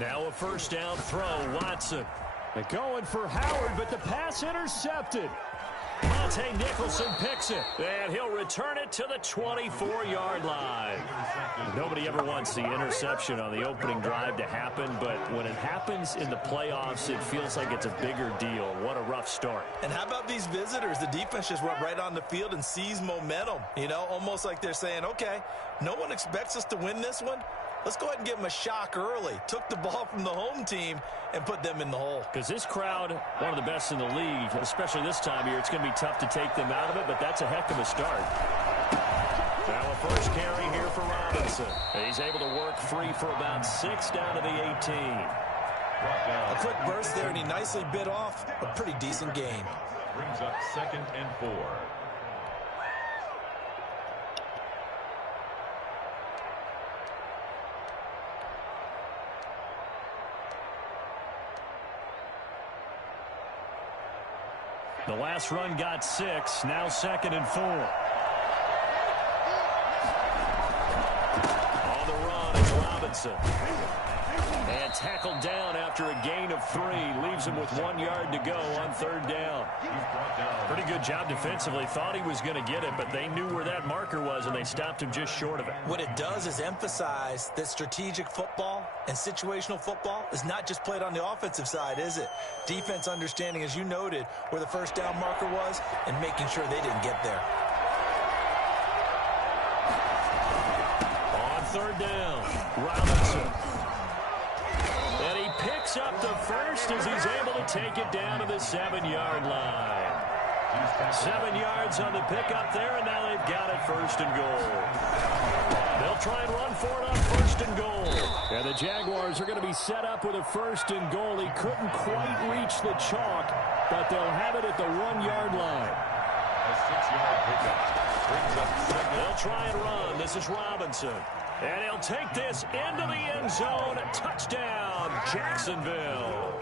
Now a first down throw, Watson. They're going for Howard, but the pass intercepted. Monte Nicholson picks it, and he'll return it to the 24-yard line. Nobody ever wants the interception on the opening drive to happen, but when it happens in the playoffs, it feels like it's a bigger deal. What a rough start. And how about these visitors? The defense just went right on the field and seized momentum. You know, almost like they're saying, okay, no one expects us to win this one. Let's go ahead and give them a shock early. Took the ball from the home team and put them in the hole. Because this crowd, one of the best in the league, especially this time of year, it's going to be tough to take them out of it, but that's a heck of a start. Now a first carry here for Robinson. He's able to work free for about 6 down to the 18. A quick burst there, and he nicely bit off a pretty decent gain. Brings up 2nd and 4. The last run got 6, now 2nd and 4. On the run is Robinson. And tackled down after a gain of 3. Leaves him with 1 yard to go on 3rd down. Pretty good job defensively. Thought he was going to get it, but they knew where that marker was, and they stopped him just short of it. What it does is emphasize that strategic football and situational football is not just played on the offensive side, is it? Defense understanding, as you noted, where the first down marker was and making sure they didn't get there. On 3rd down, Robinson. And he picks up the first as he's able to take it down to the 7-yard line. 7 yards on the pickup there, and now they've got it 1st and goal. They'll try and run for it on 1st and goal. And the Jaguars are going to be set up with a 1st and goal. He couldn't quite reach the chalk, but they'll have it at the 1-yard line. A 6-yard pickup. Brings up 2nd. They'll try and run. This is Robinson. And he'll take this into the end zone. Touchdown, Jacksonville.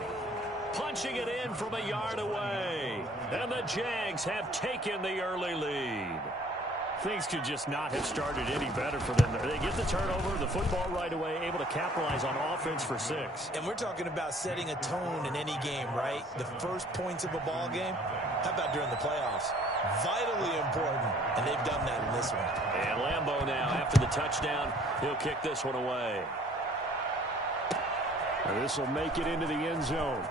Punching it in from a yard away. And the Jags have taken the early lead. Things could just not have started any better for them. They get the turnover, the football right away, able to capitalize on offense for 6. And we're talking about setting a tone in any game, right? The first points of a ball game. How about during the playoffs? Vitally important, and they've done that in this one. And Lambeau now, after the touchdown, he'll kick this one away. And this will make it into the end zone.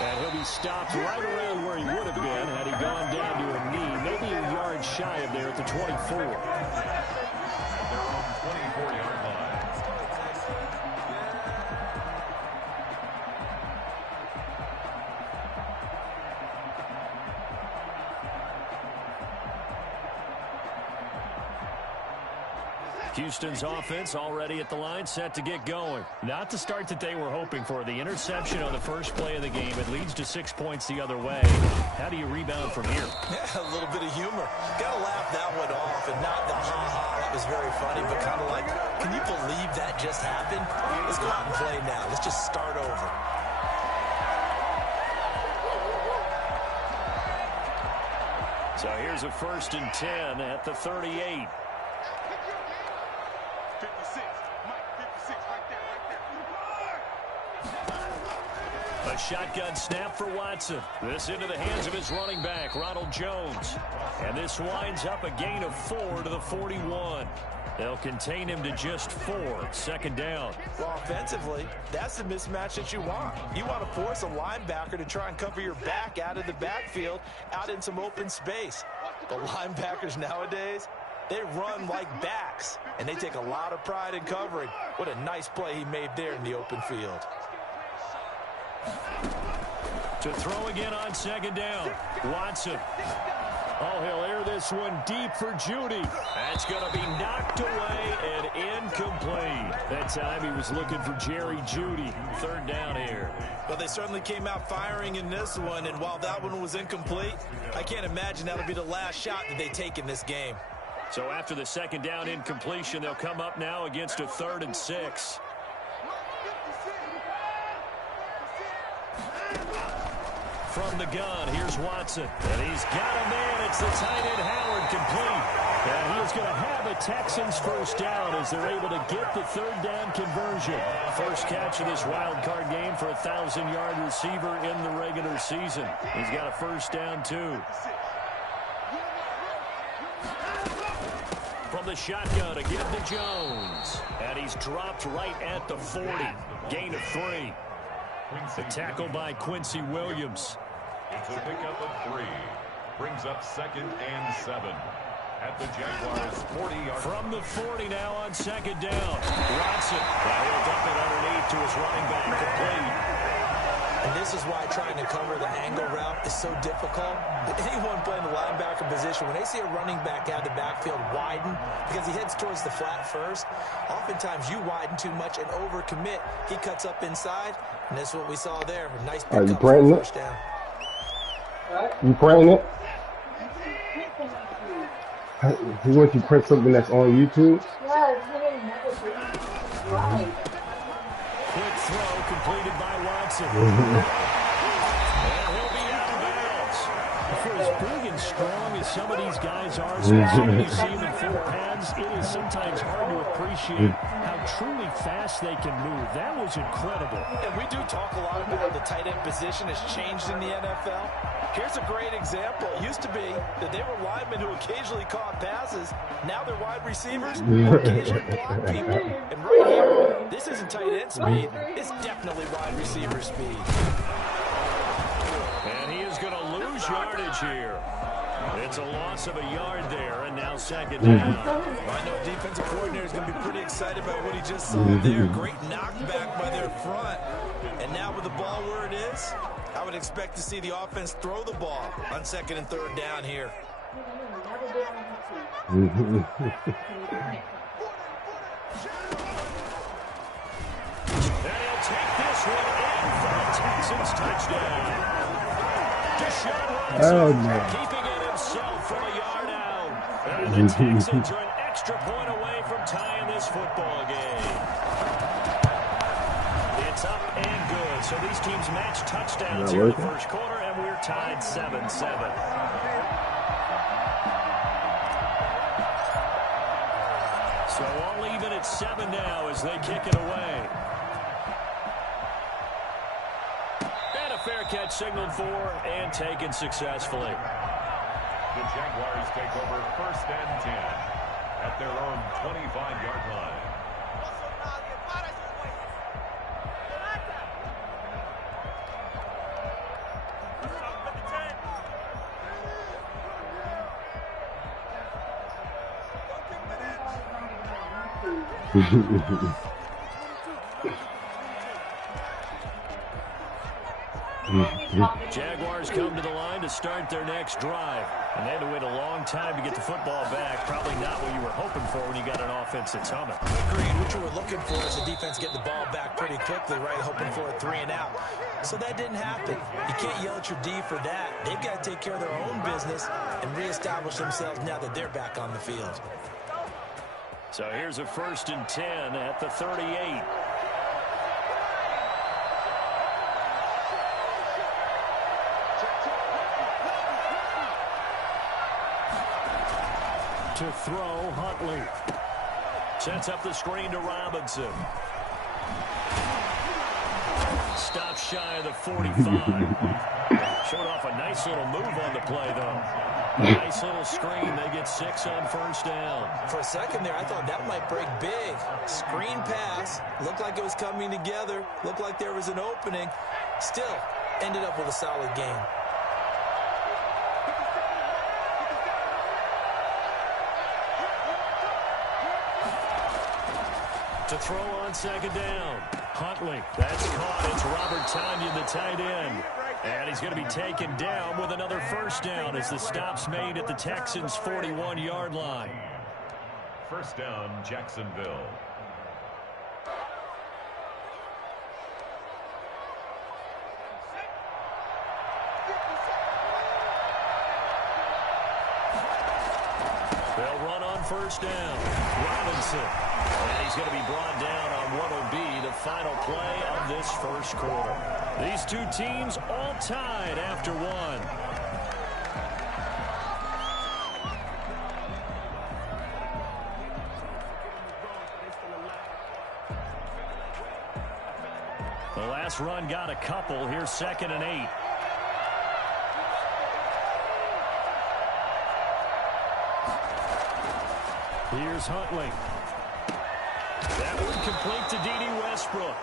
And he'll be stopped right around where he would have been had he gone down to a knee, maybe a yard shy of there at the 24. They're on 24-yard line. Houston's offense already at the line, set to get going. Not the start that they were hoping for. The interception on the first play of the game. It leads to 6 points the other way. How do you rebound from here? Yeah, a little bit of humor. Got to laugh that one off, and not the ha-ha. That was very funny, but kind of like, can you believe that just happened? Let's go out and play now. Let's just start over. So here's a 1st and 10 at the 38. A shotgun snap for Watson. This into the hands of his running back, Ronald Jones. And this winds up a gain of 4 to the 41. They'll contain him to just 4. 2nd down. Well, offensively, that's the mismatch that you want. You want to force a linebacker to try and cover your back out of the backfield, out in some open space. The linebackers nowadays, they run like backs, and they take a lot of pride in covering. What a nice play he made there in the open field. To throw again on 2nd down. Watson. Oh, he'll air this one deep for Judy. That's going to be knocked away and incomplete. That time he was looking for Jerry Judy. 3rd down here. Well, they certainly came out firing in this one, and while that one was incomplete, I can't imagine that'll be the last shot that they take in this game. So after the 2nd down incompletion, they'll come up now against a 3rd and 6. From the gun, here's Watson. And he's got a man. It's the tight end, Howard, complete. And he is going to have a Texans first down as they're able to get the third down conversion. First catch of this wild card game for a 1,000-yard receiver in the regular season. He's got a first down, too. From the shotgun again to Jones. And he's dropped right at the 40. Gain of 3. The tackle by Quincy Williams. It's a pickup of 3. Brings up 2nd and 7. At the Jaguars' 40-yard. From the 40 now on 2nd down. Watson. He'll dump it underneath to his running back, complete. And this is why trying to cover the angle route is so difficult. Anyone playing the linebacker position, when they see a running back out of the backfield widen, because he heads towards the flat first, oftentimes you widen too much and overcommit. He cuts up inside, and that's what we saw there. A nice pickup for a first down. You playing it? He wants you to print something that's on YouTube? Quick throw completed by Watson. And he'll be out of bounds. For as big and strong as some of these guys are, especially when you see them in full pads, it is sometimes hard to appreciate how truly fast they can move. That was incredible. And we do talk a lot about how the tight end position has changed in the NFL. Here's a great example. It used to be that they were linemen who occasionally caught passes. Now they're wide receivers who occasionally block people. And right here, this isn't tight end speed. It's definitely wide receiver speed. And he is going to lose yardage here. It's a loss of a yard there, and now 2nd down. I know defensive coordinator is going to be pretty excited about what he just saw there. Great knockback by their front. And now with the ball where it is, I would expect to see the offense throw the ball on 2nd and 3rd down here. And he'll take this one in for a Texans touchdown. Deshaun Watson keeping it himself from a yard out. And the Texans are an extra point away from tying this football game. It's up and good. So these teams match touchdowns here in the first quarter, and we're tied 7-7. So all even at 7 now as they kick it away. And a fair catch signaled for and taken successfully. The Jaguars take over 1st and 10 at their own 25-yard line. Jaguars come to the line to start their next drive. And they had to wait a long time to get the football back. Probably not what you were hoping for when you got an offense that's humming. Agreed. What you were looking for is the defense getting the ball back pretty quickly, right? Hoping for a 3 and out. So that didn't happen. You can't yell at your D for that. They've got to take care of their own business and reestablish themselves now that they're back on the field. So here's a 1st and 10 at the 38. To throw, Huntley. Sets up the screen to Robinson. Stops shy of the 45. Showed off a nice little move on the play, though. Nice little screen. They get 6 on 1st down. For a second there, I thought that might break big. Screen pass. Looked like it was coming together. Looked like there was an opening. Still, ended up with a solid game. To throw on 2nd down. Huntley. That's caught. It's Robert Tonyan, the tight end. And he's going to be taken down with another 1st down as the stop's made at the Texans' 41-yard line. 1st down, Jacksonville. They'll run on 1st down. Robinson. And he's going to be brought down on what will be the final play of this first quarter. These two teams all tied after one. The last run got a couple. Here's 2nd and 8. Here's Huntley. That one complete to D.D. Westbrook.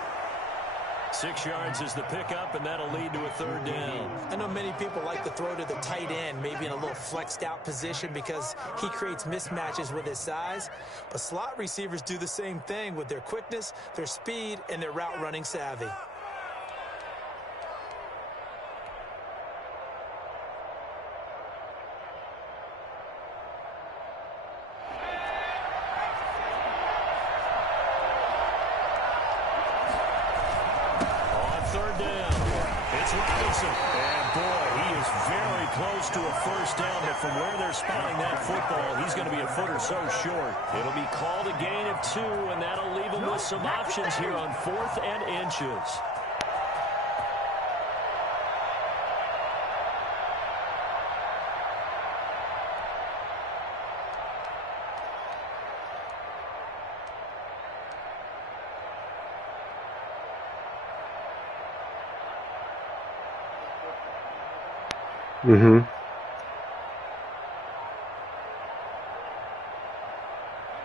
6 yards is the pickup, and that'll lead to a 3rd down. I know many people like to throw to the tight end, maybe in a little flexed out position because he creates mismatches with his size. But slot receivers do the same thing with their quickness, their speed, and their route running savvy. From where they're spotting that football, he's going to be a foot or so short. It'll be called a gain of 2, and that'll leave him with some options here on 4th and inches. Mm-hmm.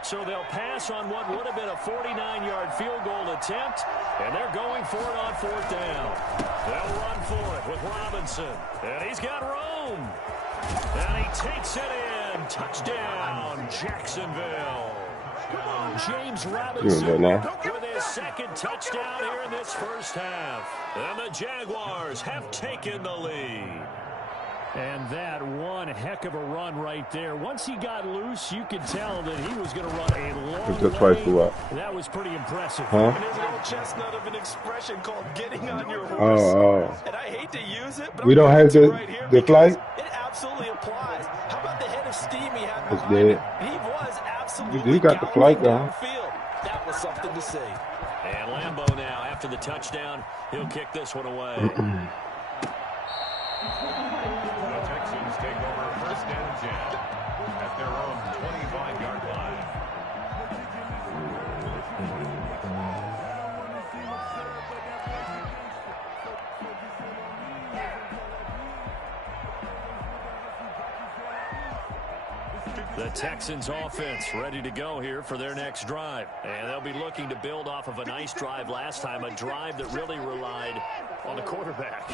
So they'll pass on what would have been a 49-yard field goal attempt, and they're going for it on 4th down. They'll run for it with Robinson, and he's got room. And he takes it in. Touchdown, Jacksonville. James Robinson with his 2nd touchdown here in this first half. And the Jaguars have taken the lead. And that one heck of a run right there. Once he got loose, you could tell that he was going to run a long way. That was pretty impressive. Huh? And there's an old chestnut of an expression called getting on your horse. And I hate to use it, but we don't have the flight. It absolutely applies. How about the head of steam he had behind him? He was absolutely you got the flight though. That was something to see. And Lambeau now, after the touchdown, he'll kick this one away. The Texans take over 1st and 10 at their own 25-yard line. The Texans offense ready to go here for their next drive. And they'll be looking to build off of a nice drive last time, a drive that really relied on the quarterback.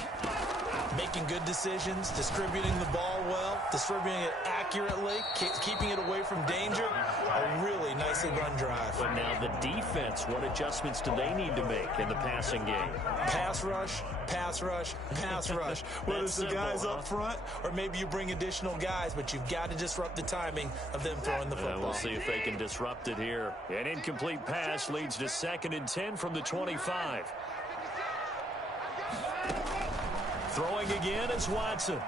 Making good decisions, distributing the ball well, distributing it accurately, keeping it away from danger. A really nicely run drive. But now the defense, what adjustments do they need to make in the passing game? Pass rush, pass rush, pass rush. Whether it's the guys up front or maybe you bring additional guys, but you've got to disrupt the timing of them throwing the football. We'll see if they can disrupt it here. An incomplete pass leads to 2nd and 10 from the 25. Throwing again is Watson.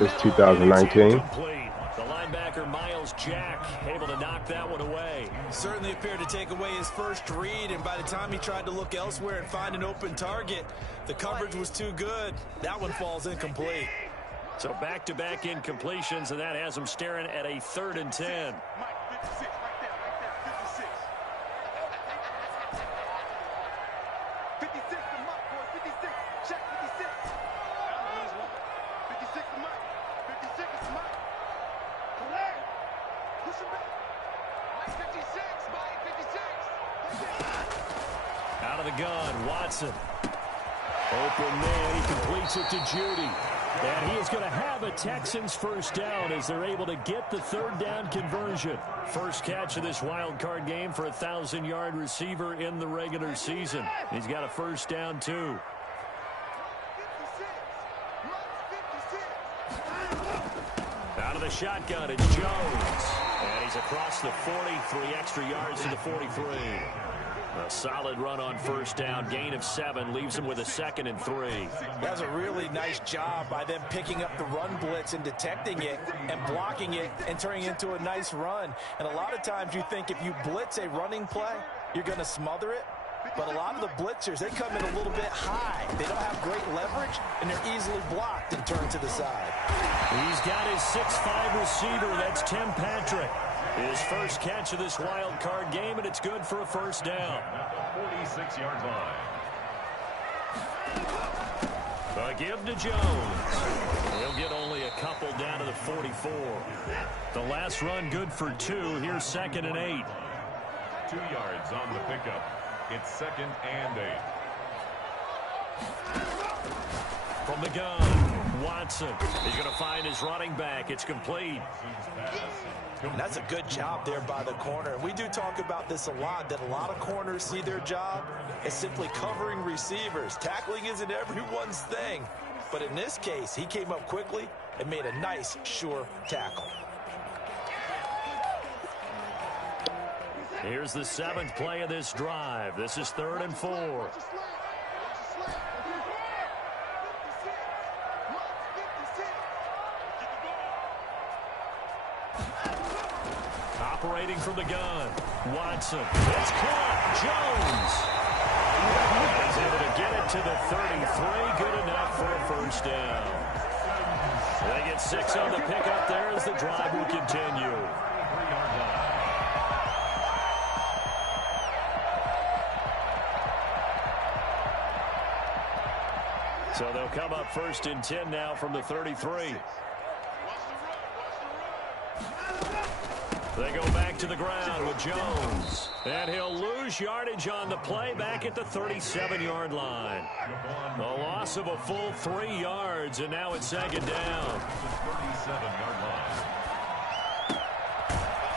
It's 2019. The linebacker Miles Jack able to knock that one away. Certainly appeared to take away his first read, and by the time he tried to look elsewhere and find an open target, the coverage was too good. That one falls incomplete. So back-to-back incompletions, and that has him staring at a 3rd and 10. Out of the gun, Watson. Open man, he completes it to Judy. And he is going to have a Texans 1st down as they're able to get the 3rd down conversion. First catch of this wild card game for a 1,000-yard receiver in the regular season. He's got a 1st down, too. Out of the shotgun, it's Jones. And he's across the 40, 3 extra yards to the 43. A solid run on 1st down, gain of 7, leaves him with a 2nd and 3. That's a really nice job by them picking up the run blitz and detecting it and blocking it and turning it into a nice run. And a lot of times you think if you blitz a running play, you're going to smother it. But a lot of the blitzers, they come in a little bit high. They don't have great leverage, and they're easily blocked and turned to the side. He's got his 6'5 receiver. That's Tim Patrick. His first catch of this wild card game, and it's good for a 1st down. At the 46-yard line. A give to Jones. He'll get only a couple down to the 44. The last run good for 2. Here's 2nd and 8. 2 yards on the pickup. It's 2nd and 8. From the gun, Watson. He's going to find his running back. It's complete. And that's a good job there by the corner. We do talk about this a lot, that a lot of corners see their job as simply covering receivers. Tackling isn't everyone's thing. But in this case, he came up quickly and made a nice, sure tackle. Here's the 7th play of this drive. This is 3rd and 4. Operating from the gun, Watson. It's caught. Jones is able to get it to the 33. Good enough for a first down. They get 6 on the pickup there as the drive will continue. So they'll come up 1st and 10 now from the 33. They go back to the ground with Jones. And he'll lose yardage on the play back at the 37-yard line. A loss of a full 3 yards, and now it's 2nd down. 37-yard line.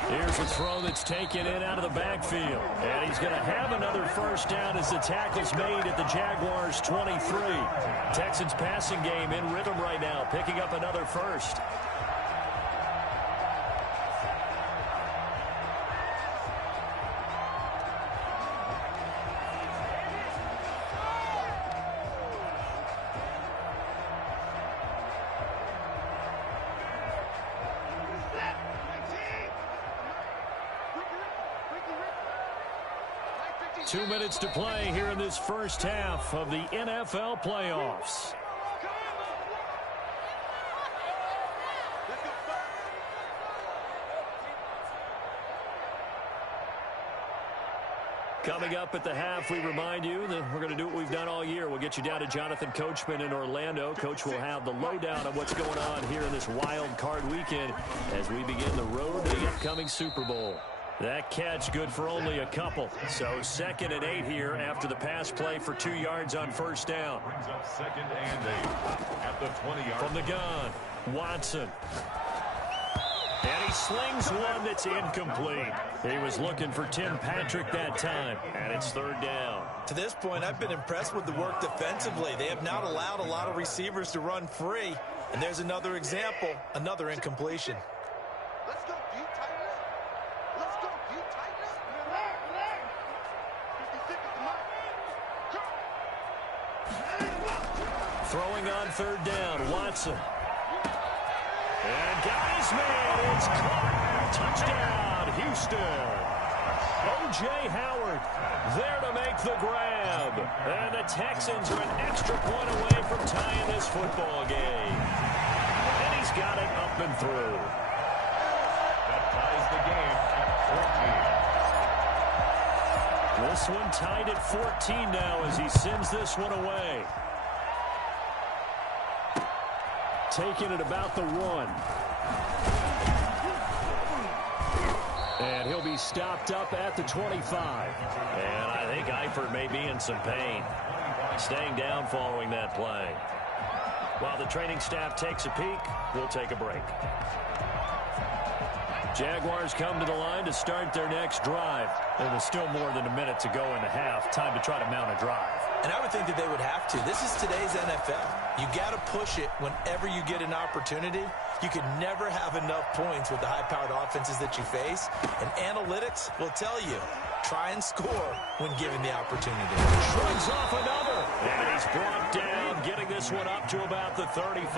Here's a throw that's taken in out of the backfield. And he's going to have another first down as the tackle's made at the Jaguars' 23. Texans passing game in rhythm right now, picking up another first. Two minutes to play here in this first half of the NFL playoffs. Coming up at the half, we remind you that we're going to do what we've done all year. We'll get you down to Jonathan Coachman in Orlando. Coach will have the lowdown of what's going on here in this wild card weekend as we begin the road to the upcoming Super Bowl. That catch good for only a couple. So 2nd and 8 here after the pass play for 2 yards on first down. Brings up 2nd and 8 at the 20-yard. From the gun, Watson. And he slings one that's incomplete. He was looking for Tim Patrick that time, and it's 3rd down. To this point, I've been impressed with the work defensively. They have not allowed a lot of receivers to run free. And there's another example, another incompletion. Let's go deep, Titans. Let's go deep, Titans. 56 at the mark. Throwing on 3rd down, Watson. And got his man. It's caught. Touchdown, Houston. O.J. Howard there to make the grab. And the Texans are an extra point away from tying this football game. And he's got it up and through. That ties the game at 14. This one tied at 14 now as he sends this one away. Taking it about the 1. And he'll be stopped up at the 25. And I think Eifert may be in some pain. Staying down following that play. While the training staff takes a peek, we'll take a break. Jaguars come to the line to start their next drive. And there's still more than a minute to go in the half. Time to try to mount a drive. And I would think that they would have to. This is today's NFL. You got to push it whenever you get an opportunity. You can never have enough points with the high-powered offenses that you face. And analytics will tell you, try and score when given the opportunity. Shrugs off another. And he's brought down, getting this one up to about the 35.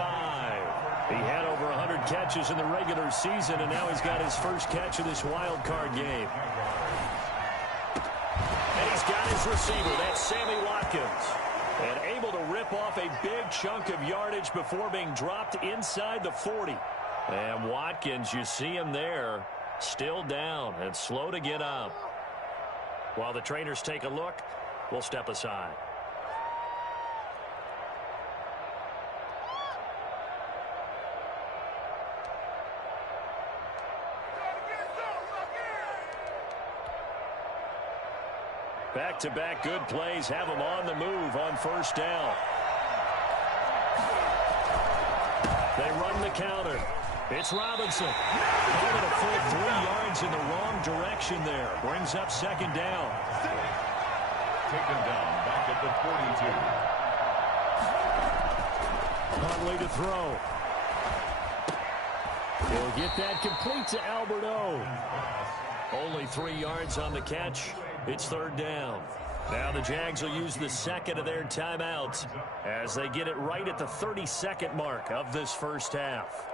He had over 100 catches in the regular season, and now he's got his first catch of this wild card game. And he's got his receiver. That's Sammy Watkins. And able to rip off a big chunk of yardage before being dropped inside the 40. And Watkins, you see him there, still down and slow to get up. While the trainers take a look, we'll step aside. Back-to-back good plays have them on the move on first down. They run the counter. It's Robinson. Having a full 3 yards in the wrong direction there. Brings up second down. Taken down back at the 42. Huntley to throw. He'll get that complete to Albert O. Only 3 yards on the catch. It's third down. Now the Jags will use the second of their timeouts as they get it right at the 32nd mark of this first half.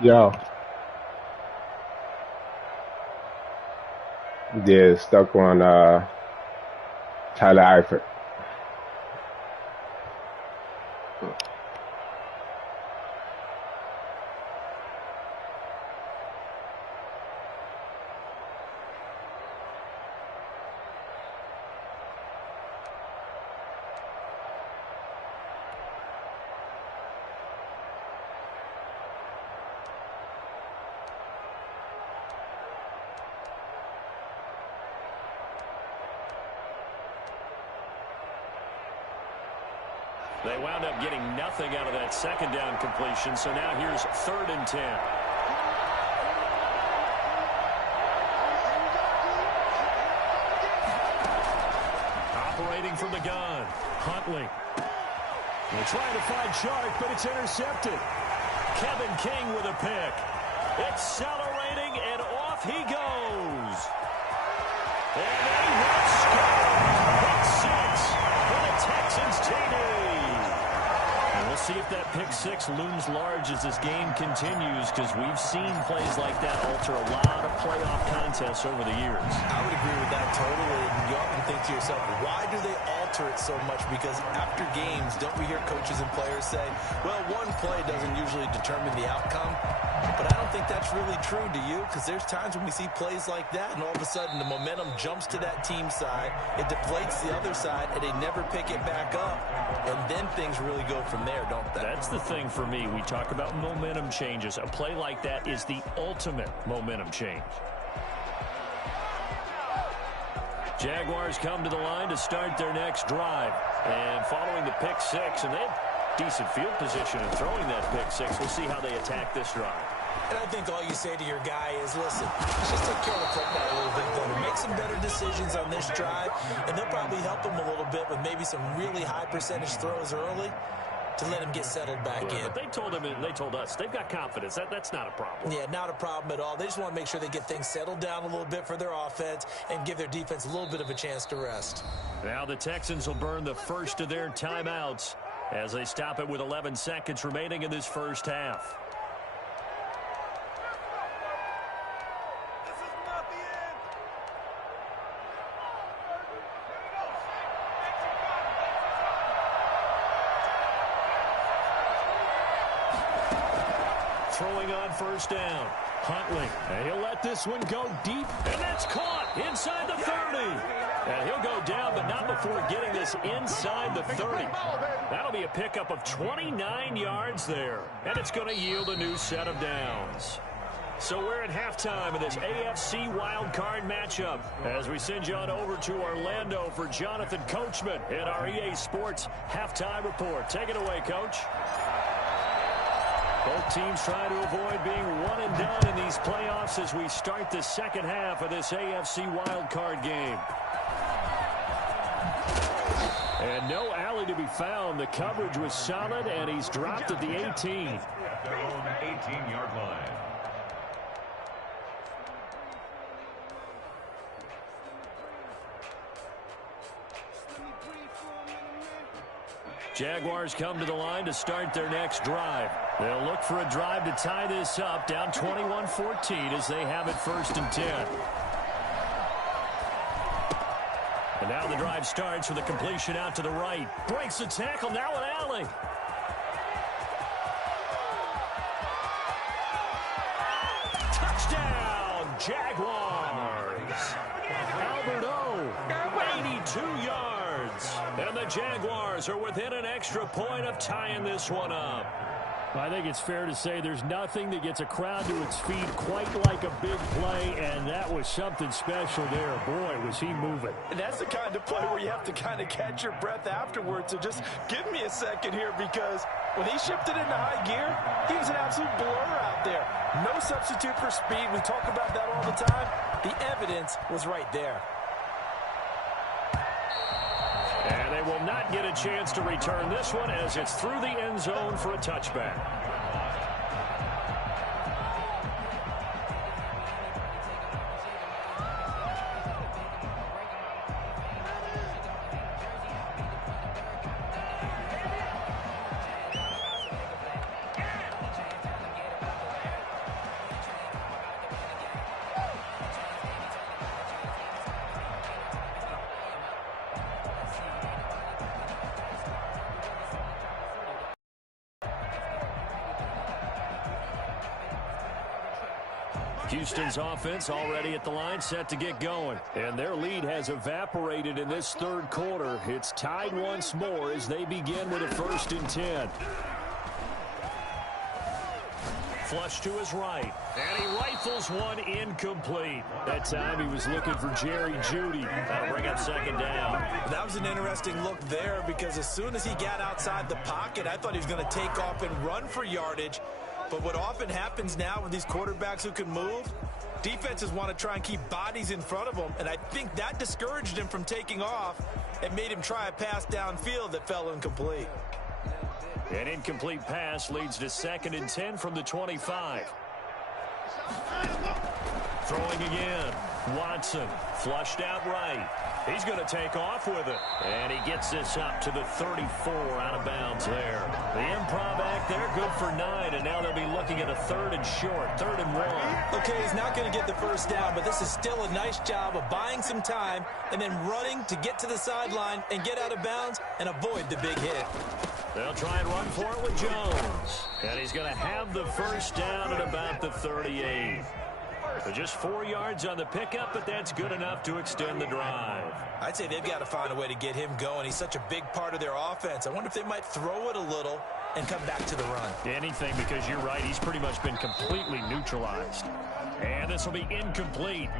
Yo. Yeah, stuck on Tyler Eifert. They wound up getting nothing out of that second down completion, so now here's 3rd and 10. Operating from the gun, Huntley. They're trying to find Shark, but it's intercepted. Kevin King with a pick. Accelerating, and off he goes. And they will score. Pick 6 for the Texans TD. And we'll see if that pick 6 looms large as this game continues, because we've seen plays like that alter a lot of playoff contests over the years. I would agree with that totally. You often think to yourself, why do they alter it so much? Because after games, don't we hear coaches and players say, well, one play doesn't usually determine the outcome? But I don't think that's really true, do you? Because there's times when we see plays like that, and all of a sudden the momentum jumps to that team side, it deflates the other side, and they never pick it back up. And then things really go from there, don't they? That's the thing for me. We talk about momentum changes. A play like that is the ultimate momentum change. Jaguars come to the line to start their next drive. And following the pick 6, and they have decent field position in throwing that pick 6. We'll see how they attack this drive. And I think all you say to your guy is, listen, let's just take care of the football a little bit better. Make some better decisions on this drive, and they'll probably help him a little bit with maybe some really high percentage throws early to let him get settled back in. But they told him, and they told us, they've got confidence. That's not a problem. Yeah, not a problem at all. They just want to make sure they get things settled down a little bit for their offense and give their defense a little bit of a chance to rest. Now the Texans will burn the first of their timeouts as they stop it with 11 seconds remaining in this first half. Throwing on first down. Huntley. And he'll let this one go deep. And that's caught inside the 30. And he'll go down, but not before getting this inside the 30. That'll be a pickup of 29 yards there. And it's going to yield a new set of downs. So we're at halftime of this AFC wildcard matchup as we send you on over to Orlando for Jonathan Coachman in our EA Sports Halftime Report. Take it away, Coach. Both teams trying to avoid being one and done in these playoffs as we start the second half of this AFC wildcard game. And no alley to be found. The coverage was solid, and he's dropped at the 18. At their own 18-yard line. Jaguars come to the line to start their next drive. They'll look for a drive to tie this up, down 21-14 as they have it 1st and 10. And now the drive starts with a completion out to the right. Breaks the tackle, now an alley. Touchdown, Jaguars. Albert Jaguars are within an extra point of tying this one up. I think it's fair to say there's nothing that gets a crowd to its feet quite like a big play, and that was something special there. Boy, was he moving. And that's the kind of play where you have to kind of catch your breath afterwards. So just give me a second here, because when he shifted into high gear, he was an absolute blur out there. No substitute for speed. We talk about that all the time. The evidence was right there. And they will not get a chance to return this one as it's through the end zone for a touchback. Houston's offense already at the line, set to get going. And their lead has evaporated in this third quarter. It's tied once more as they begin with a 1st and 10. Flush to his right. And he rifles one incomplete. That time he was looking for Jerry Jeudy. That'll bring up 2nd down. That was an interesting look there, because as soon as he got outside the pocket, I thought he was going to take off and run for yardage. But what often happens now with these quarterbacks who can move, defenses want to try and keep bodies in front of them, and I think that discouraged him from taking off and made him try a pass downfield that fell incomplete. An incomplete pass leads to 2nd and 10 from the 25. Throwing again. Watson flushed out right. He's going to take off with it. And he gets this up to the 34 out of bounds there. The improv act there, good for 9. And now they'll be looking at a 3rd and short, 3rd and 1. Okay, he's not going to get the first down, but this is still a nice job of buying some time and then running to get to the sideline and get out of bounds and avoid the big hit. They'll try and run for it with Jones. And he's going to have the first down at about the 38. So just 4 yards on the pickup, but that's good enough to extend the drive. I'd say they've got to find a way to get him going. He's such a big part of their offense. I wonder if they might throw it a little and come back to the run. Anything, because you're right, he's pretty much been completely neutralized. And this will be incomplete.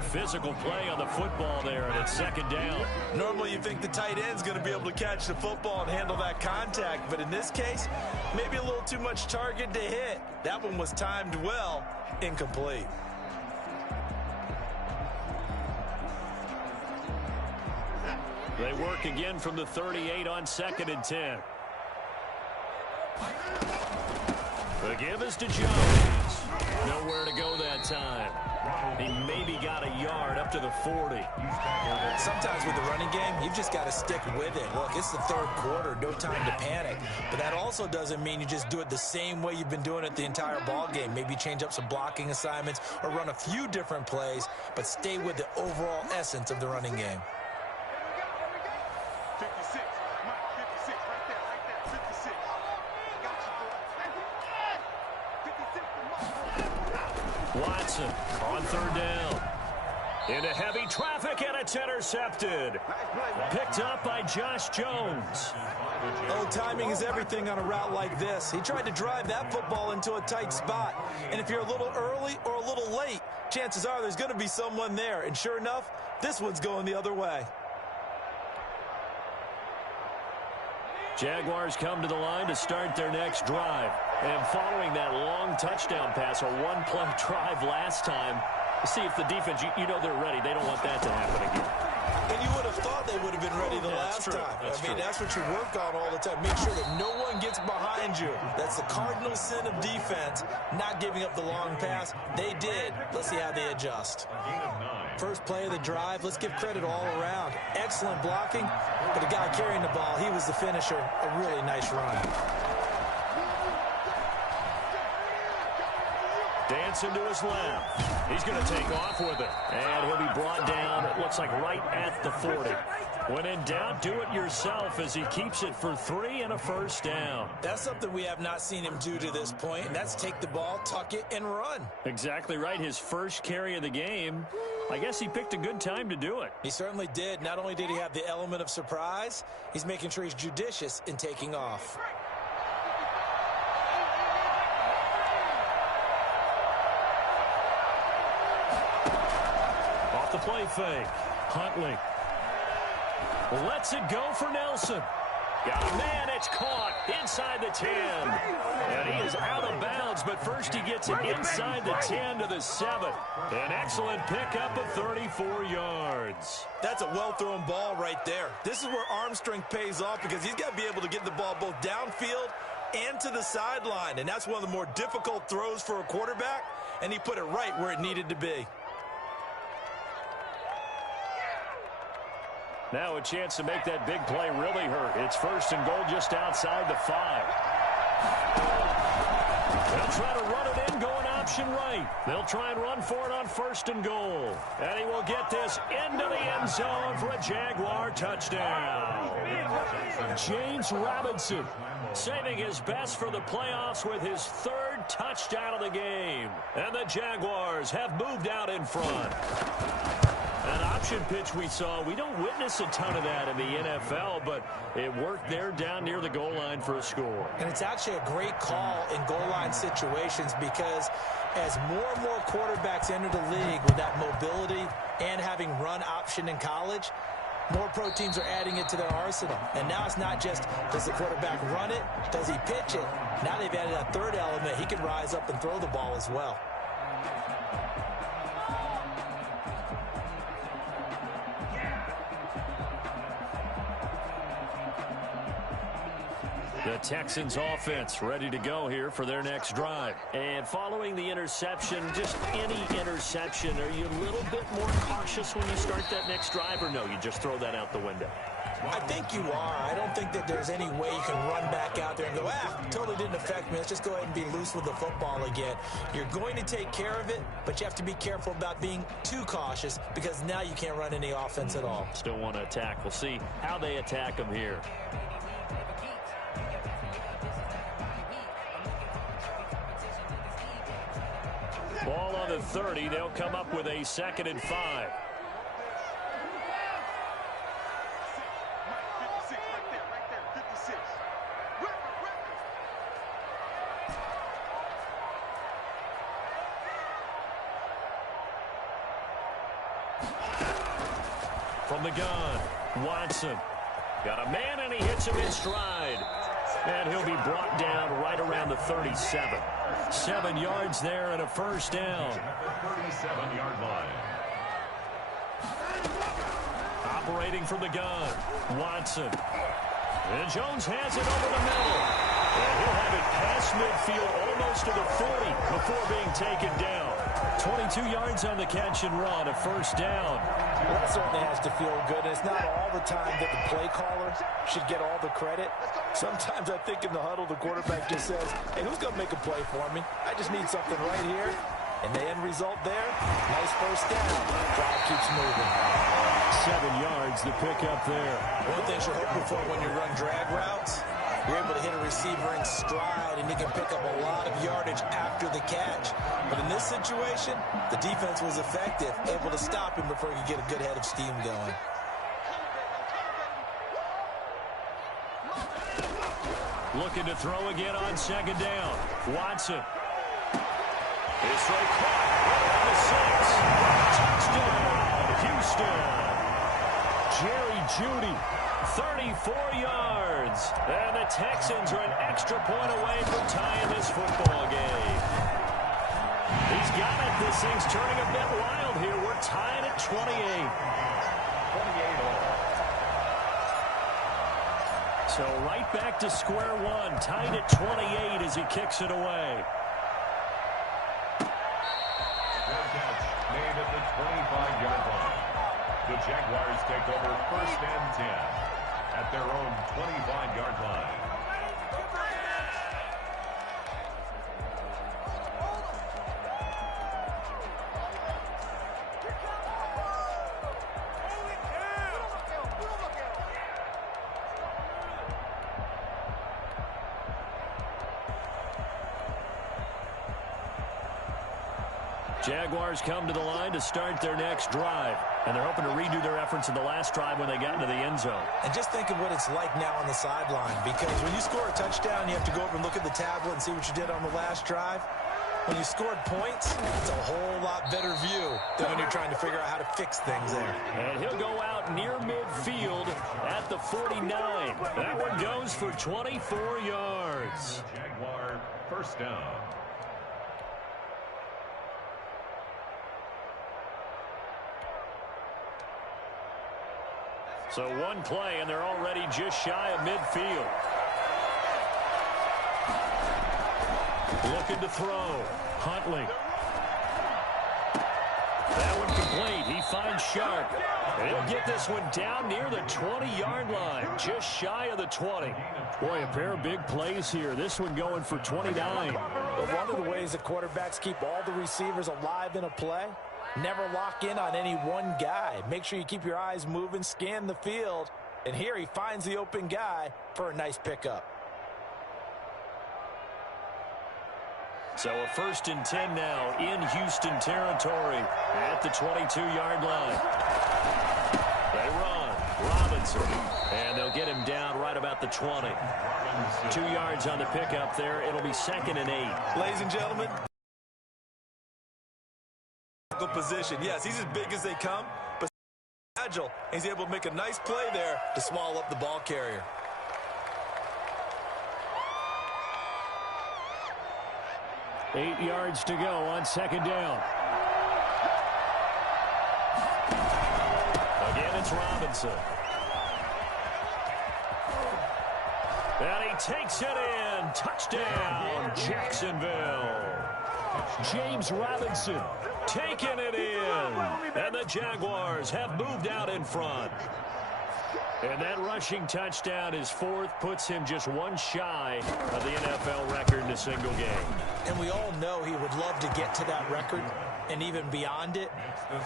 Physical play on the football there, and it's 2nd down. Normally you think the tight end's going to be able to catch the football and handle that contact, but in this case, maybe a little too much target to hit. That one was timed well, incomplete. They work again from the 38 on 2nd and 10. The give is to Jones. Nowhere to go that time. He maybe got a yard up to the 40. Sometimes with the running game, you've just got to stick with it. Look, it's the 3rd quarter, no time to panic. But that also doesn't mean you just do it the same way you've been doing it the entire ball game. Maybe change up some blocking assignments or run a few different plays, but stay with the overall essence of the running game. 56. Mike, 56. Right there. 56. Got you, boy. 56 to Mike. Watson on 3rd down. Into heavy traffic, and it's intercepted. Picked up by Josh Jones. Oh, timing is everything on a route like this. He tried to drive that football into a tight spot. And if you're a little early or a little late, chances are there's going to be someone there. And sure enough, this one's going the other way. Jaguars come to the line to start their next drive. And following that long touchdown pass, a one-play drive last time, see if the defense, you know they're ready. They don't want that to happen again. And you would have thought they would have been ready the last time. I mean, that's what you work on all the time. Make sure that no one gets behind you. That's the cardinal sin of defense, not giving up the long pass. They did. Let's see how they adjust. First play of the drive, let's give credit all around. Excellent blocking, but the guy carrying the ball, he was the finisher. A really nice run. Dancing to his left. He's going to take off with it. And he'll be brought down, it looks like right at the 40. When in doubt, do it yourself as he keeps it for 3 and a first down. That's something we have not seen him do to this point, and that's take the ball, tuck it, and run. Exactly right. His first carry of the game. I guess he picked a good time to do it. He certainly did. Not only did he have the element of surprise, he's making sure he's judicious in taking off. Off the play fake. Huntley lets it go for Nelson. Got a man, it's caught inside the 10. And he is out of bounds, but first he gets it inside the 10 to the 7. An excellent pickup of 34 yards. That's a well-thrown ball right there. This is where arm strength pays off because he's got to be able to get the ball both downfield and to the sideline. And that's one of the more difficult throws for a quarterback, and he put it right where it needed to be. Now a chance to make that big play really hurt. It's first and goal just outside the 5. They'll try to run it in, going option right. They'll try and run for it on first and goal. And he will get this into the end zone for a Jaguar touchdown. James Robinson saving his best for the playoffs with his 3rd touchdown of the game. And the Jaguars have moved out in front. An option pitch we saw, we don't witness a ton of that in the NFL, but it worked there down near the goal line for a score. And it's actually a great call in goal line situations because as more and more quarterbacks enter the league with that mobility and having run option in college, more pro teams are adding it to their arsenal. And now it's not just, does the quarterback run it? Does he pitch it? Now they've added a 3rd element. He can rise up and throw the ball as well. The Texans offense ready to go here for their next drive. And following the interception, just any interception, are you a little bit more cautious when you start that next drive, or no, you just throw that out the window? I think you are. I don't think that there's any way you can run back out there and go, totally didn't affect me. Let's just go ahead and be loose with the football again. You're going to take care of it, but you have to be careful about being too cautious because now you can't run any offense at all. Still want to attack. We'll see how they attack them here. Ball on the 30. They'll come up with a 2nd and 5. From the gun, Watson. Got a man, and he hits him in stride. And he'll be brought down right around the 37. 7 yards there and a first down. At the 37-yard line. Operating from the gun, Watson. And Jones has it over the middle. And he'll have it past midfield almost to the 40 before being taken down. 22 yards on the catch and run, a first down. Well, that certainly has to feel good. And it's not all the time that the play caller should get all the credit. Sometimes I think in the huddle, the quarterback just says, hey, who's going to make a play for me? I just need something right here. And the end result there, nice first down. Drive keeps moving. 7 yards, the pickup there. One thing you're hoping for when you run drag routes, you're able to hit a receiver in stride, and you can pick up a lot of yardage after the catch. But in this situation, the defense was effective, able to stop him before he could get a good head of steam going. Looking to throw again on 2nd down. Watson. His throw caught on the 6. Touchdown, Houston. Jerry Jeudy, 34 yards. And the Texans are an extra point away from tying this football game. He's got it. This thing's turning a bit wild here. We're tied at 28. 28 all. So right back to square one, tied at 28 as he kicks it away. Fair catch made at the 25-yard line. The Jaguars take over 1st and 10 at their own 25-yard line. Jaguars come to the line to start their next drive, and they're hoping to redo their efforts in the last drive when they got into the end zone. And just think of what it's like now on the sideline, because when you score a touchdown, you have to go over and look at the tablet and see what you did on the last drive. When you scored points, it's a whole lot better view than when you're trying to figure out how to fix things there. And he'll go out near midfield at the 49. That one goes for 24 yards. Jaguar first down. So one play, and they're already just shy of midfield. Looking to throw. Huntley. That one complete. He finds Sharp. And he'll get this one down near the 20-yard line, just shy of the 20. Boy, a pair of big plays here. This one going for 29. But one of the ways that quarterbacks keep all the receivers alive in a play, never lock in on any one guy. Make sure you keep your eyes moving, scan the field. And here he finds the open guy for a nice pickup. So a 1st and 10 now in Houston territory at the 22-yard line. They run. Robinson. And they'll get him down right about the 20. 2 yards on the pickup there. It'll be 2nd and 8. Ladies and gentlemen, position. Yes, he's as big as they come, but agile. He's able to make a nice play there to swallow up the ball carrier. Eight yards to go on 2nd down. Again, it's Robinson. And he takes it in. Touchdown, Jacksonville. James Robinson taking it in. And the Jaguars have moved out in front. And that rushing touchdown, his 4th, puts him just one shy of the NFL record in a single game. And we all know he would love to get to that record and even beyond it,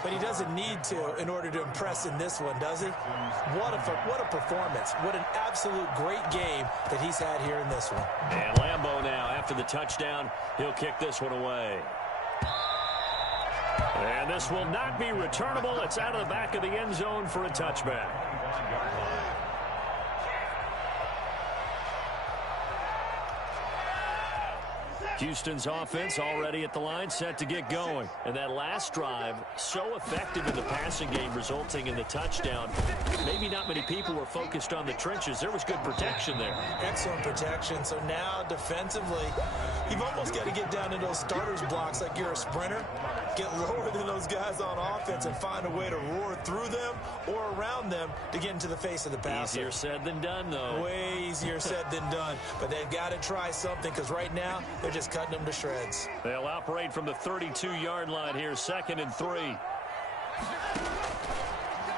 but he doesn't need to in order to impress in this one, does he? What a performance. What an absolute great game that he's had here in this one. And Lambeau now, after the touchdown, he'll kick this one away. And this will not be returnable. It's out of the back of the end zone for a touchback. Houston's offense already at the line, set to get going. And that last drive, so effective in the passing game, resulting in the touchdown. Maybe not many people were focused on the trenches. There was good protection there. Excellent protection. So now, defensively, you've almost got to get down into those starters blocks like you're a sprinter. Get lower than those guys on offense and find a way to roar through them or around them to get into the face of the passer. Easier said than done, though. Way easier said than done. But they've got to try something, because right now they're just cutting them to shreds. They'll operate from the 32-yard line here, 2nd and 3.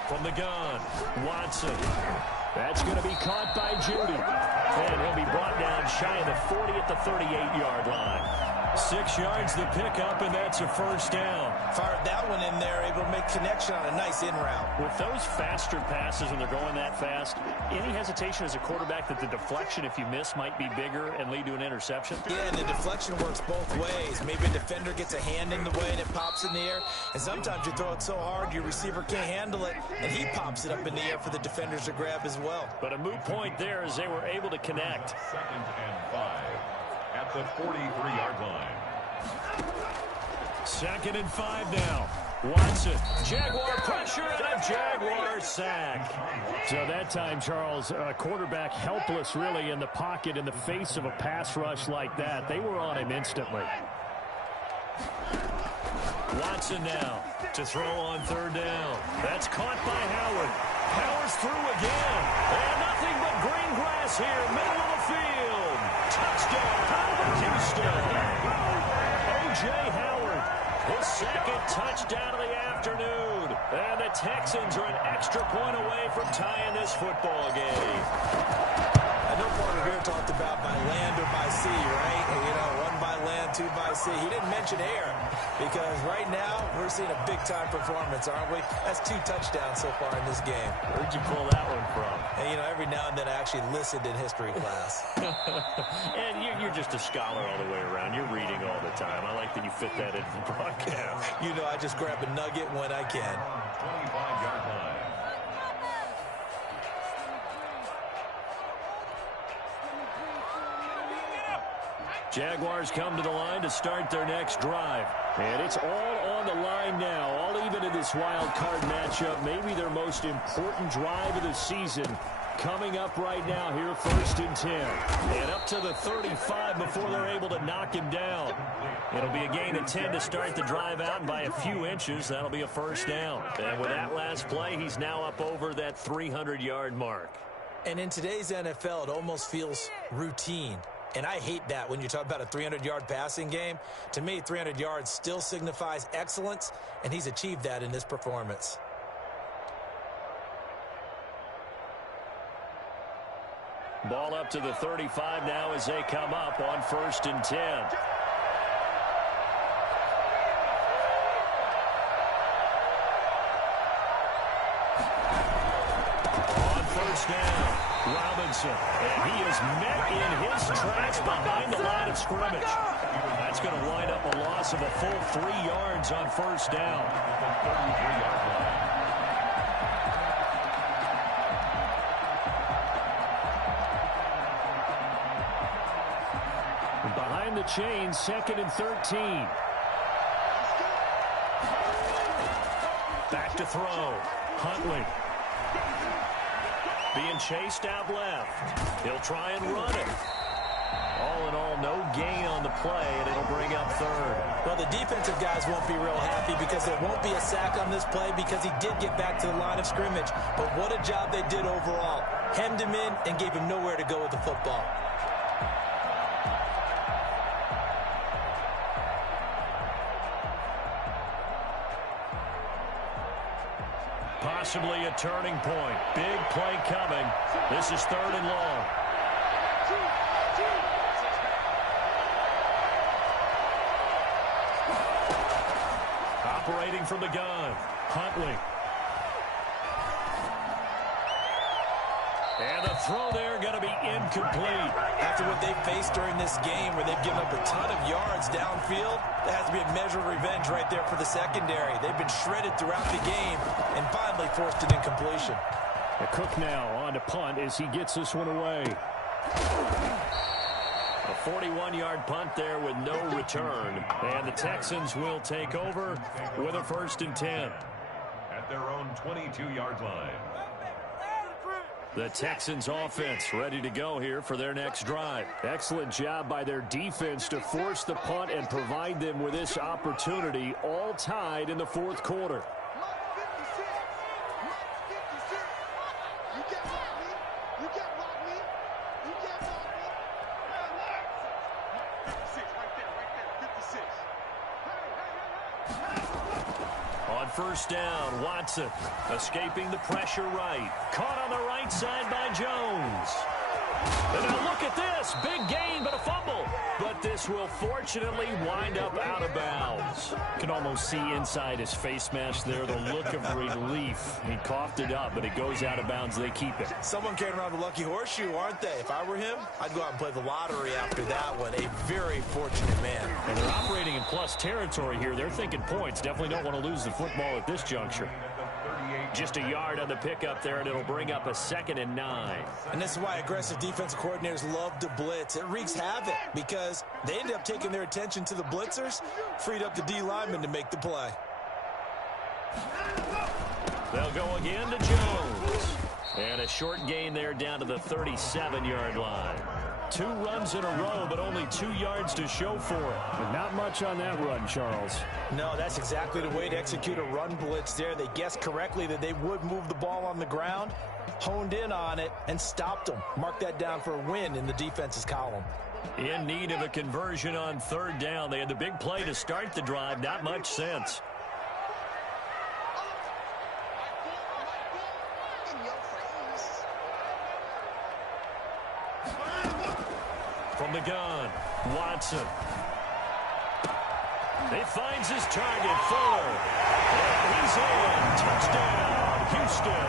From the gun, Watson. That's going to be caught by Judy. And he'll be brought down shy of the 40 at the 38-yard line. 6 yards the pickup, and that's a 1st down. Fired that one in there, able to make connection on a nice in route. With those faster passes when they're going that fast, any hesitation as a quarterback that the deflection, if you miss, might be bigger and lead to an interception? Yeah, and the deflection works both ways. Maybe a defender gets a hand in the way and it pops in the air, and sometimes you throw it so hard your receiver can't handle it, and he pops it up in the air for the defenders to grab as well. But a moot point there as they were able to connect. 2nd and 5 at the 43-yard line. 2nd and 5 now. Watson, Jaguar pressure, and a Jaguar sack. So that time, Charles, quarterback helpless really in the pocket in the face of a pass rush like that. They were on him instantly. Watson now to throw on 3rd down. That's caught by Howard. Powers through again. And nothing but green grass here, middle of the field. Touchdown, Houston. O.J. Howard, his 2nd touchdown of the afternoon. And the Texans are an extra point away from tying this football game. I know Porter here talked about by land or by sea, right? You know, one by land, two by sea. He didn't mention air because right now we're seeing a big-time performance, aren't we? That's 2 touchdowns so far in this game. Where'd you pull that one from? And, you know, every now and then I actually listened in history class. And you're just a scholar all the way around. You're reading all the time. I like that you fit that into the broadcast. You know, I just grab a nugget when I can. 25-yard line. Jaguars come to the line to start their next drive. And it's all on the line now, all even in this wild card matchup. Maybe their most important drive of the season coming up right now here, 1st and 10. And up to the 35 before they're able to knock him down. It'll be a gain of 10 to start the drive out, and by a few inches, that'll be a 1st down. And with that last play, he's now up over that 300-yard mark. And in today's NFL, it almost feels routine. And I hate that when you talk about a 300-yard passing game. To me, 300 yards still signifies excellence, and he's achieved that in this performance. Ball up to the 35 now as they come up on 1st and 10. On 1st down. Robinson, and he is met in his tracks behind the line of scrimmage. That's going to wind up a loss of a full 3 yards on 1st down. Behind the chains, 2nd and 13. Back to throw. Huntley. Being chased out left. He'll try and run it. All in all, no gain on the play, and it'll bring up 3rd. Well, the defensive guys won't be real happy because there won't be a sack on this play because he did get back to the line of scrimmage. But what a job they did overall. Hemmed him in and gave him nowhere to go with the football. Possibly a turning point. Big play coming. This is 3rd and long. Operating from the gun. Huntley. And the throw there going to be incomplete. After what they've faced during this game where they've given up a ton of yards downfield, there has to be a measure of revenge right there for the secondary. They've been shredded throughout the game and finally forced an incompletion. Cook now on to punt as he gets this one away. A 41-yard punt there with no return. And the Texans will take over with a 1st and 10. At their own 22-yard line. The Texans offense ready to go here for their next drive. Excellent job by their defense to force the punt and provide them with this opportunity, all tied in the 4th quarter. On 1st down, Watson escaping the pressure right. Caught on the right side by Jones. And now look at this. Big gain, but a fumble. But this will fortunately wind up out of bounds. You can almost see inside his face mask there the look of relief. He coughed it up, but it goes out of bounds. They keep it. Someone carrying around a lucky horseshoe, aren't they? If I were him, I'd go out and play the lottery after that one. A very fortunate man. And they're operating in plus territory here. They're thinking points. Definitely don't want to lose the football at this juncture. Just a yard on the pickup there, and it'll bring up a 2nd and 9. And this is why aggressive defensive coordinators love to blitz. It wreaks havoc because they end up taking their attention to the blitzers, freed up the D lineman to make the play. They'll go again to Jones. And a short gain there down to the 37-yard line. 2 runs in a row, but only 2 yards to show for it. But not much on that run, Charles. No, that's exactly the way to execute a run blitz there. They guessed correctly that they would move the ball on the ground, honed in on it, and stopped them. Mark that down for a win in the defense's column. In need of a conversion on 3rd down. They had the big play to start the drive. Not much sense. From the gun, Watson. He finds his target, Fuller. And he's in. Touchdown, Houston.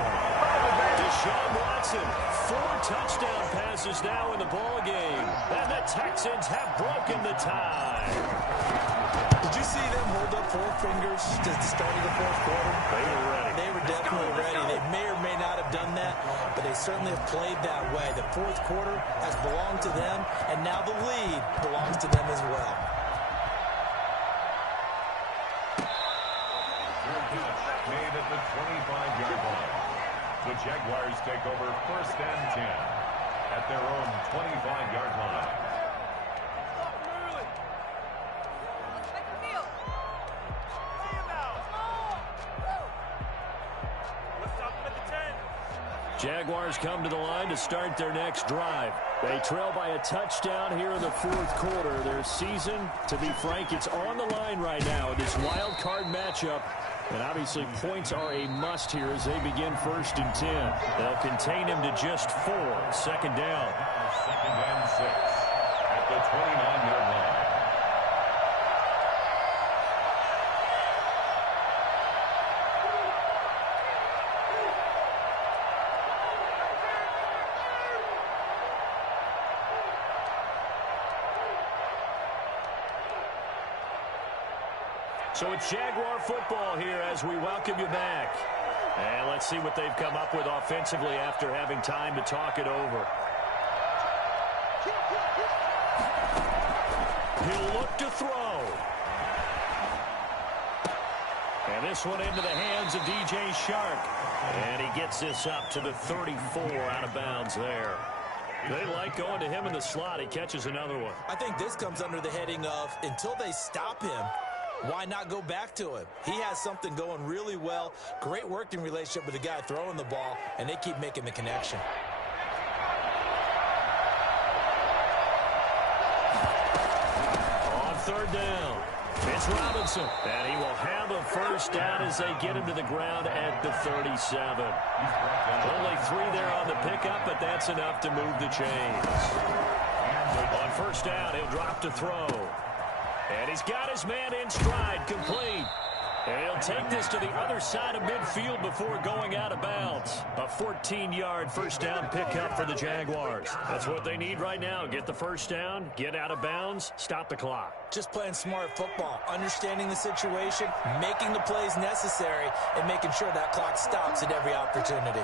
Deshaun Watson, 4 touchdown passes now in the ballgame. And the Texans have broken the tie. Did you see them hold up 4 fingers to the start of the fourth quarter? They were ready. They were definitely ready. They may or may not have done that, but they certainly have played that way. The fourth quarter has belonged to them, and now the lead belongs to them as well. Made at the 25-yard line. The Jaguars take over 1st and 10 at their own 25-yard line. Jaguars come to the line to start their next drive. They trail by a touchdown here in the fourth quarter. Their season, to be frank, it's on the line right now in this wild card matchup. And obviously points are a must here as they begin 1st and 10. They'll contain him to just 4. 2nd down. 2nd and 6 at the 29-yard line. So it's Jaguar football here as we welcome you back. And let's see what they've come up with offensively after having time to talk it over. He'll look to throw. And this one into the hands of DJ Shark. And he gets this up to the 34 out of bounds there. They like going to him in the slot. He catches another one. I think this comes under the heading of until they stop him, why not go back to him? He has something going really well. Great working relationship with the guy throwing the ball, and they keep making the connection. On 3rd down, it's Robinson. And he will have a 1st down as they get him to the ground at the 37. Only 3 there on the pickup, but that's enough to move the chains. On 1st down, he'll drop to throw. And he's got his man in stride, complete. And he'll take this to the other side of midfield before going out of bounds. A 14-yard 1st down pickup for the Jaguars. That's what they need right now. Get the 1st down, get out of bounds, stop the clock. Just playing smart football, understanding the situation, making the plays necessary, and making sure that clock stops at every opportunity.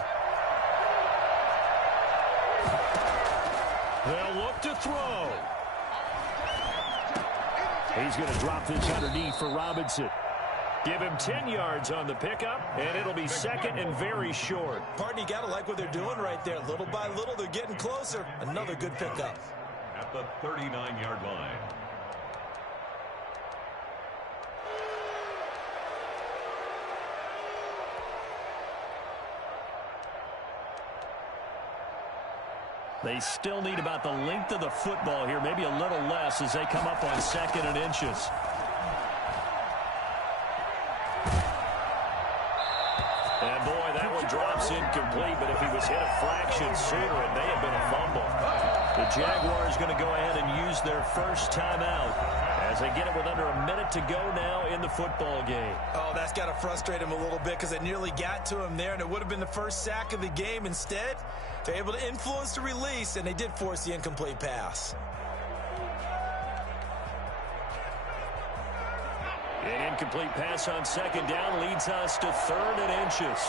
They'll look to throw. He's going to drop this underneath for Robinson. Give him 10 yards on the pickup, and it'll be 2nd and very short. Partner, you got to like what they're doing right there. Little by little, they're getting closer. Another good pickup. At the 39-yard line. They still need about the length of the football here, maybe a little less as they come up on 2nd and inches. And boy, that one drops incomplete, but if he was hit a fraction sooner, it may have been a fumble. The Jaguars going to go ahead and use their 1st timeout as they get it with under a minute to go now in the football game. Oh, that's got to frustrate him a little bit because it nearly got to him there, and it would have been the 1st sack of the game. Instead, they're able to influence the release, and they did force the incomplete pass. An incomplete pass on 2nd down leads us to 3rd and inches.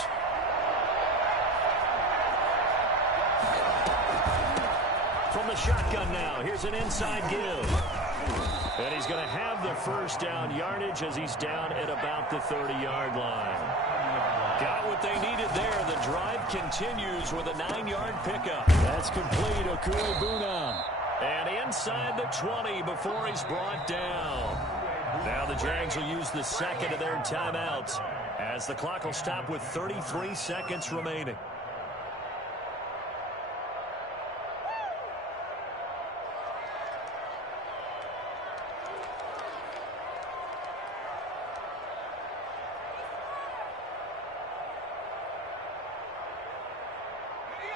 From the shotgun now, here's an inside give. And he's going to have the 1st down yardage as he's down at about the 30-yard line. Got what they needed there. The drive continues with a 9-yard pickup. That's complete. Okuebuna. And inside the 20 before he's brought down. Now the Jags will use the 2nd of their timeouts as the clock will stop with 33 seconds remaining.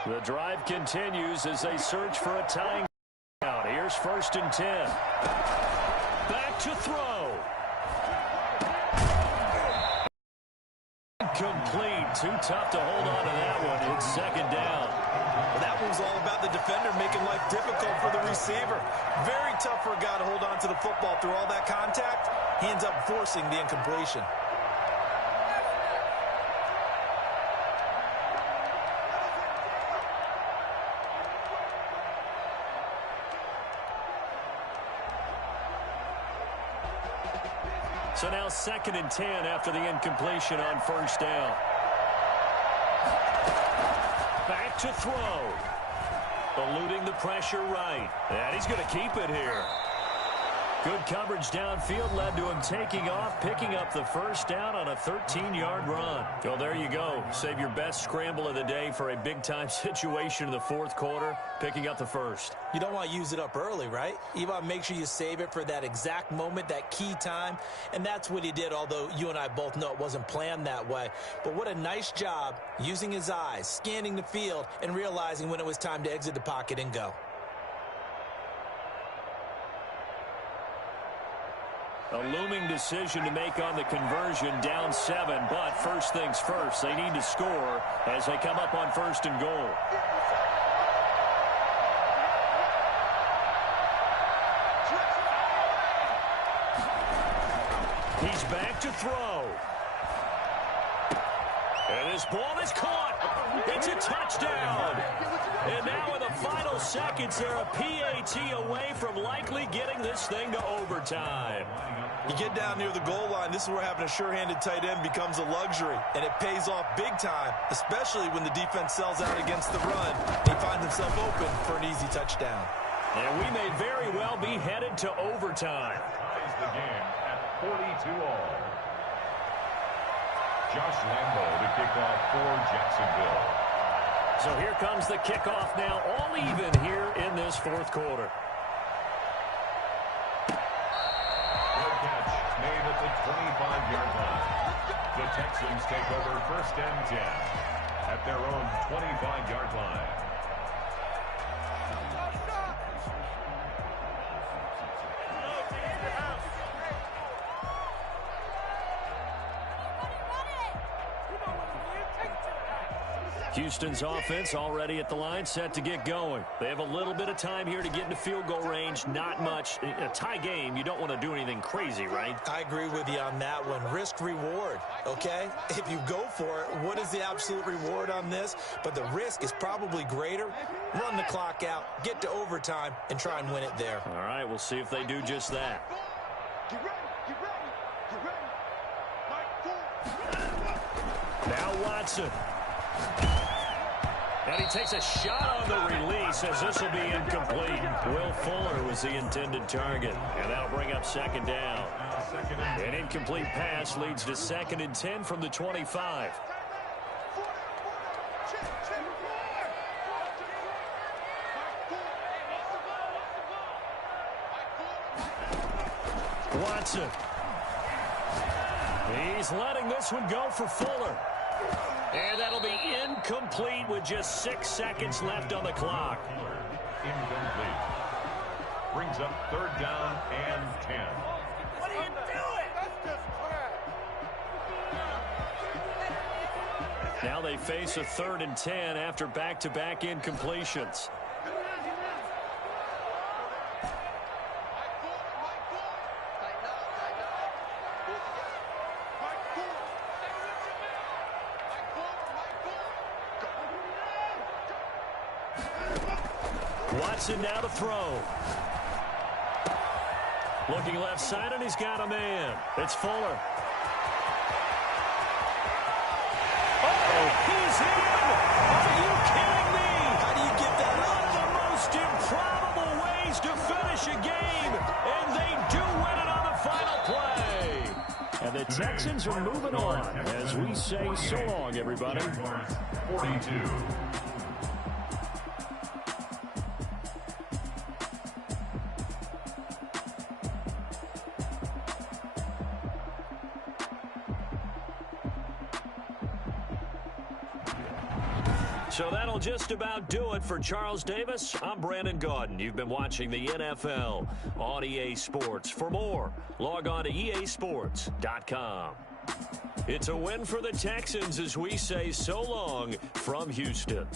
The drive continues as they search for a tying out. Here's Here's 1st and 10. Back to throw. Complete. Too tough to hold on to that one. It's 2nd down. Well, that was all about the defender making life difficult for the receiver. Very tough for a guy to hold on to the football through all that contact. He ends up forcing the incompletion. So now 2nd and 10 after the incompletion on 1st down. Back to throw. Eluding the pressure right. And he's going to keep it here. Good coverage downfield led to him taking off, picking up the 1st down on a 13-yard run. So there you go. Save your best scramble of the day for a big-time situation in the 4th quarter, picking up the 1st. You don't want to use it up early, right? You want to make sure you save it for that exact moment, that key time. And that's what he did, although you and I both know it wasn't planned that way. But what a nice job using his eyes, scanning the field, and realizing when it was time to exit the pocket and go. A looming decision to make on the conversion, down 7, but first things first, they need to score as they come up on 1st and goal. He's back to throw. And this ball is caught. It's a touchdown. And now in the final seconds, they're a PAT away from likely getting this thing to overtime. You get down near the goal line, this is where having a sure-handed tight end becomes a luxury, and it pays off big time, especially when the defense sells out against the run. He finds himself open for an easy touchdown. And we may very well be headed to overtime. Ties the game at 42-all. Josh Lambo to kick off for Jacksonville. So here comes the kickoff now, all even here in this 4th quarter. Catch made at the 25-yard line. The Texans take over 1st and 10 at their own 25-yard line. Houston's offense already at the line, set to get going. They have a little bit of time here to get into field goal range, not much. In a tie game, you don't want to do anything crazy, right? I agree with you on that one. Risk-reward, okay? If you go for it, what is the absolute reward on this? But the risk is probably greater. Run the clock out, get to overtime, and try and win it there. All right, we'll see if they do just that. Get ready, get ready, get ready. Now Watson. And he takes a shot on the release as this will be incomplete. Will Fuller was the intended target. And that'll bring up 2nd down. An incomplete pass leads to 2nd and 10 from the 25. Watson. He's letting this one go for Fuller. And that'll be incomplete with just 6 seconds left on the clock. Incomplete. Brings up 3rd down and 10. What are you doing? Now they face a 3rd and 10 after back-to-back incompletions. Watson now to throw. Looking left side, and he's got a man. It's Fuller. Oh, he's in! Are you kidding me? How do you get that One up? of the most improbable ways to finish a game, and they do win it on the final play. And the Texans are moving on as we say so long, everybody. 42. So that'll just about do it for Charles Davis. I'm Brandon Gaudin. You've been watching the NFL on EA Sports. For more, log on to easports.com. It's a win for the Texans as we say so long from Houston.